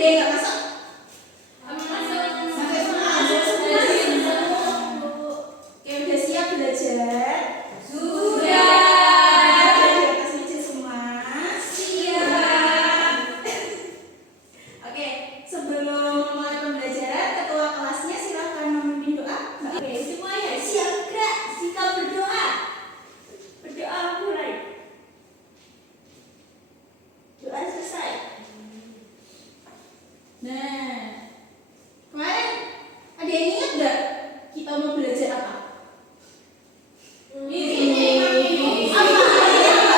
gede nggak masuk? Oke, udah siap belajar? Sudah. Di atas meja semua? Siap. Oke, sebelum mulai pembelajaran, ketua kelasnya silakan memimpin doa. Oke, semuanya siap gerak, kita berdoa. Berdoa mulai. Doa selesai. Nah, kemarin ada yang ingat nggak kita mau belajar apa? Ini apa?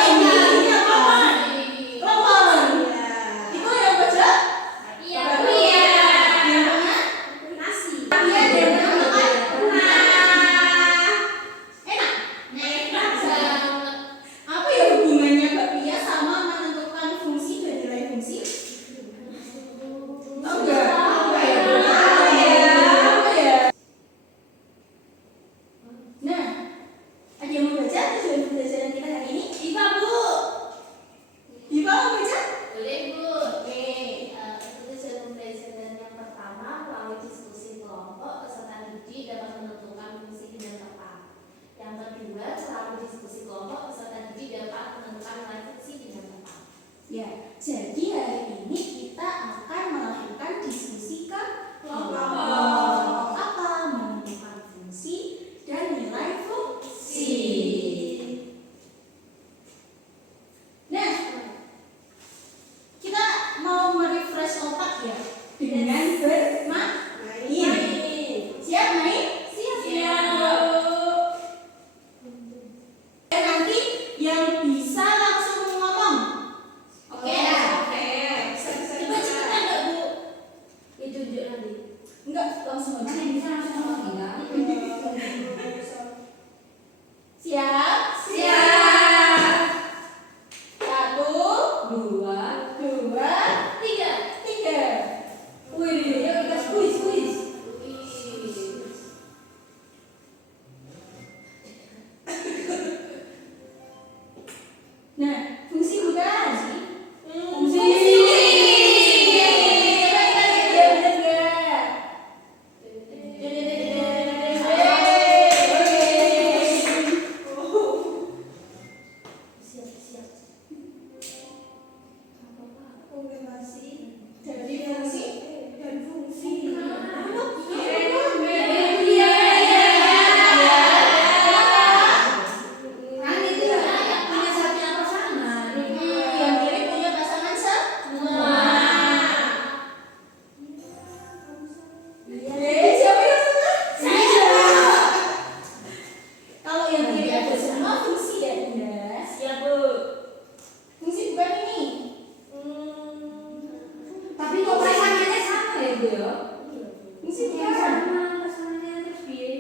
Ini apa? Kelopon. Itu yang baca? Iya. Yang tengah? Nasi. Iya, dan yang makan? Enak. Apa ya hubungannya bakpia sama menentukan fungsi dan nilai fungsi? Oh enggak. Apa ya? Nah, ada yang mau baca tujuan pembelajaran kita hari ini? Diva, Bu. Diva mau baca? Boleh, Bu. Oke. Tujuan pembelajaran yang pertama, melalui diskusi kelompok, peserta didik dapat menentukan fungsi dengan tepat. Yang kedua, melalui diskusi kelompok, peserta didik dapat menentukan nilai fungsi dengan tepat. Ya, jadi hari ini kita akan melakukan diskusi ke kelompok. Apa? Menentukan fungsi dan nilai fungsi. Nah, kita mau merefresh otak ya dengan bermain. Siap main? Siap. Dan nanti yang bisa langsung ngomong. Oke? Coba cepetan nggak, Bu? Ditunjuk nanti. Enggak, langsung aja. Bisa langsung ngomong enggak? Siap? Siap. 1, 2, 3. Wih, yuk kita kuis. Nah, fungsi bukan? Fungsi. Coba kita lihat ya, benar nggak? Siap. Jadi fungsi dan fungsi. Nanti tuh yang punya satunya pasangan, yang kiri punya pasangan semua. Siapa yang suka? Saya. Kalau yang kiri ada semua fungsi ya, Bunda. Siap, Bu. Fungsi bukan ini. Tapi kok pasangannya sama ya, Bu ya? Fungsi Yang bukan. sama pasangannya terus piye?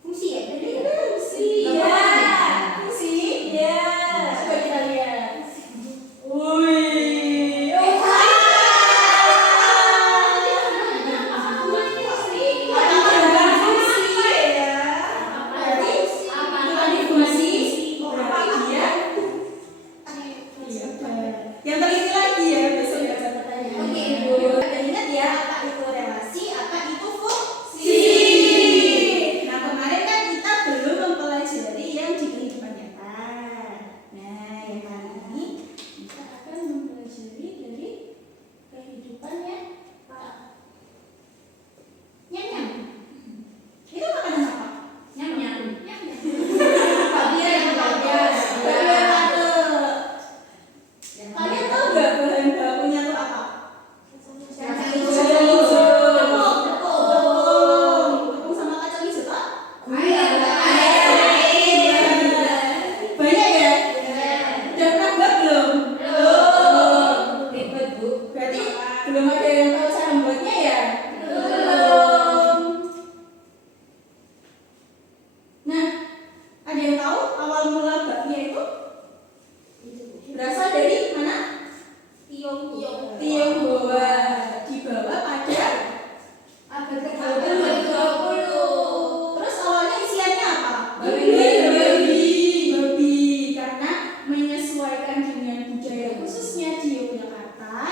Fungsi ya, jadi fungsi. Iya. Fungsi. Iya. Coba kita lihat. Wih. Yang teliti lagi ya, besok ya catatannya. Oke, Bu. Dan ingat ya, apa itu relasi, apa itu fungsi. Nah, kemarin kan kita belum mempelajari yang di kehidupan nyata. Nah, yang kali ini kita akan mempelajari dari kehidupan nyata. Nyam-nyam. Itu makanan apa? Nyam-nyam. Bagian tante. Kalian tahu nggak bahan bakunya itu apa? Kacang hijau. Tepung sama kacang hijau tak? Banyak ya? Udah pernah buat belum? Ribet, Bu. Berarti belum ada yang tahu cara membuatnya ya? Belum. Nah, ada yang tahu awal mula bakpia itu berasal dari mana? Tionghoa. Dibawa pada abad ke-20. Terus awalnya isiannya apa? Babi. Karena menyesuaikan dengan budaya khususnya di Yogyakarta,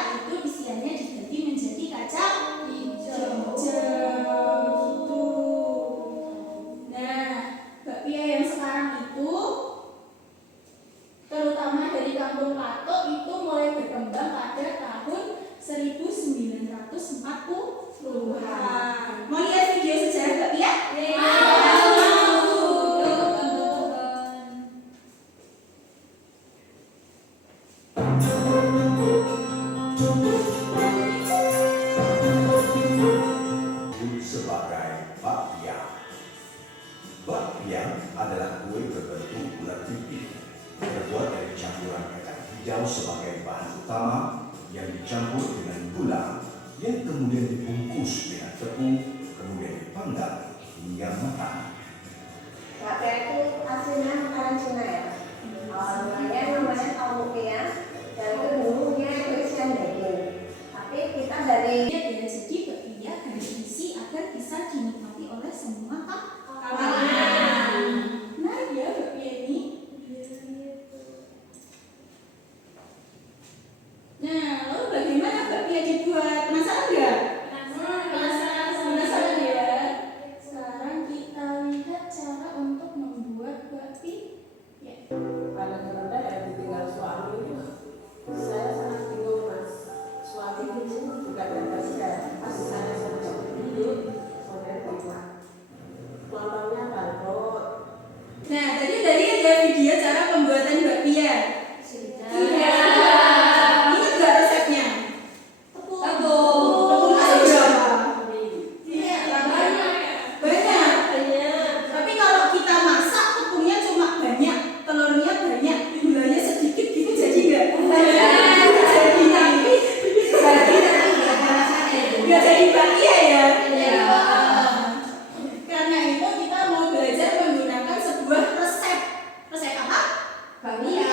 Sebagai bakpia. Bakpia adalah kue berbentuk bulat pipih, terbuat dari campuran kacang hijau sebagai bahan utama yang dicampur dengan gula yang kemudian dibungkus dengan tepung, kemudian dipanggang hingga matang. Bakpia itu aslinya makanan Cina ya. Awalnya namanya taomukia dan itu dulunya itu isian daging. Tapi kita dari Ya, jadi bakpia berisi agar bisa dinikmati oleh semua kalangan. Menarik ya bakpia ini. Nah, lalu bagaimana bakpia dibuat? Penasaran nggak? Penasaran ya? Sekarang kita lihat cara untuk membuat bakpia. karena ternyata ya ditinggal suami, saya sangat bingung mas. Suami itu juga bebas ya. Pas saya sejak dulu, saya buat lontongnya balkon. Nah, tadi ada video cara pembuatan bakpia. Iya. Ingat nggak resepnya? Tepung terigu berapa? Iya, banyak. Tapi kalau kita masak tepungnya cuma banyak, telurnya banyak, gulanya sedikit gitu jadi nggak? Nggak jadi bakpia ya? Karena itu kita mau belajar menggunakan sebuah resep. Resep apa? Bakpia.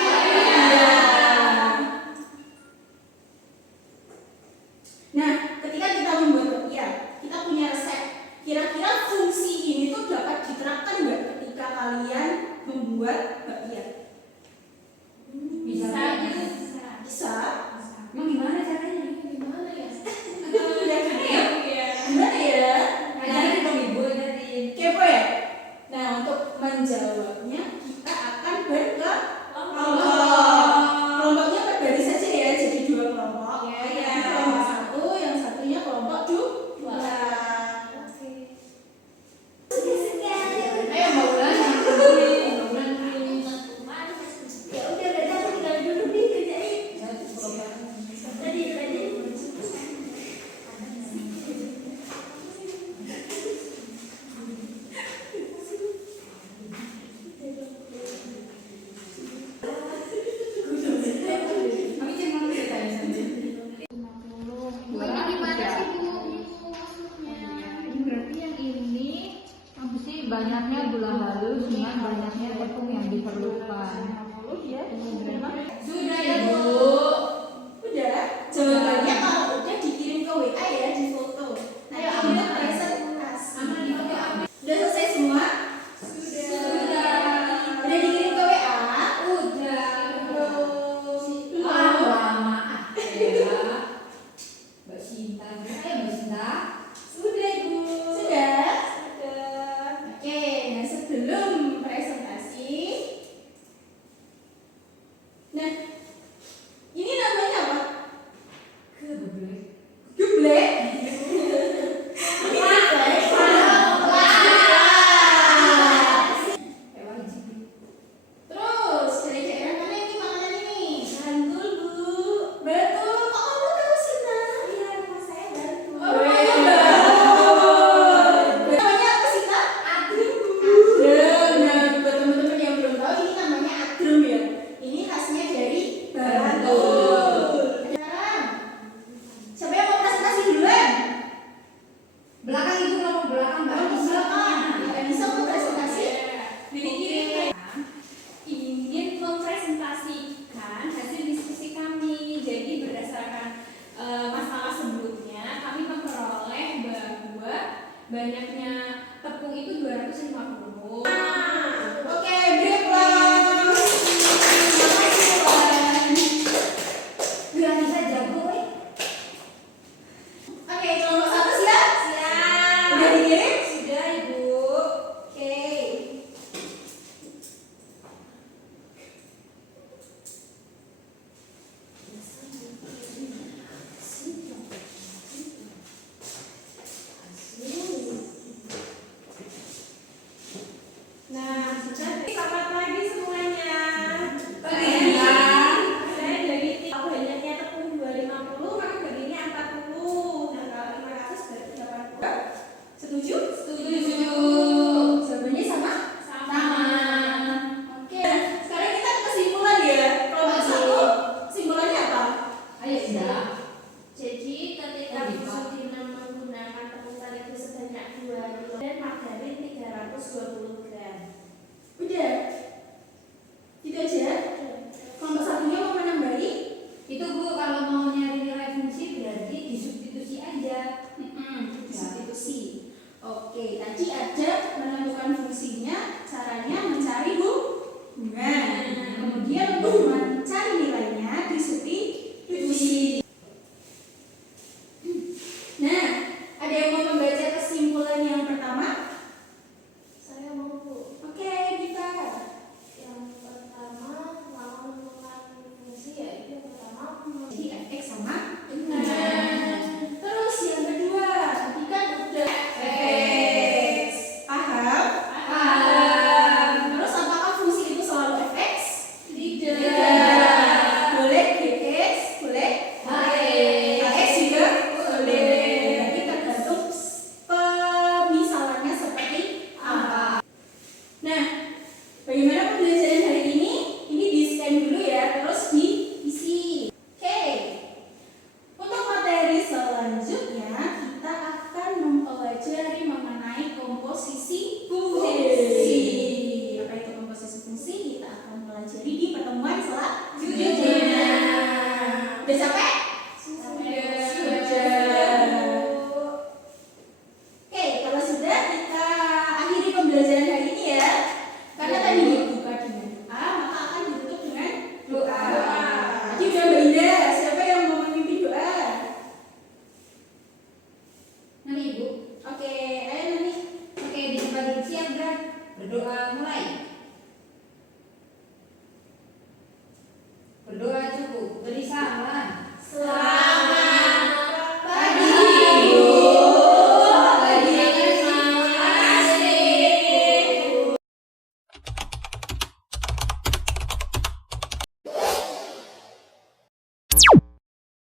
Nah, ketika kita membuat bakpia, kita punya resep. Kira-kira fungsi ini tuh dapat diterapkan nggak ketika kalian membuat bakpia? Bisa. Emang gimana caranya? Gimana ya? Gimana ya? Ngajarin dong ibu, ngajarin. Kepo ya? Nah, untuk menjawabnya kita akan kelompoknya berbeda saja ya, jadi 2 kelompok. Yang kelompok 1, yang satunya kelompok 2. Ayo Mbak Ulan, Ya udah berarti aku tinggal dulu nih kerjain. Tadi. kami cuma ceritain saja. Ini gimana sih Bu? Ini berarti yang ini apa sih banyaknya gula halus dengan banyaknya tepung yang diperlukan. Sudah ya, Bu? Udah? Jawabannya kalau udah dikirim ke WA ya, di foto. Nah, kita presentasi. Udah selesai semua? Sudah. Udah dikirim ke WA? Udah. Belum. Lama ya. Mbak Sinta, ayo Mbak Sinta. Sudah, Bu. Sudah? Oke, nah sebelum presentasi. Nah, ini namanya apa? Geblek. Geblek? Ini geblek? Terus, dari daerah mana ini makanan ini? Bantul, Bu. Betul. Kok kamu tahu sih, Nak? Iya, rumah saya Bantul. Oh, rumahnya Bantul. Namanya apa sih, Nak? Adrem, Bu. Adrem. Nah, buat teman-teman yang belum tahu, ini namanya adrem ya. Ini khasnya dari Bantul. Sekarang, siapa yang mau presentasi duluan? Belakang ibu ngomong belakang Mbak. Oh, di belakang. Nggak bisa mau presentasi. Jadi ingin mempresentasikan hasil diskusi kami. Jadi berdasarkan masalah sebelumnya, kami memperoleh bahwa banyaknya tepung itu 250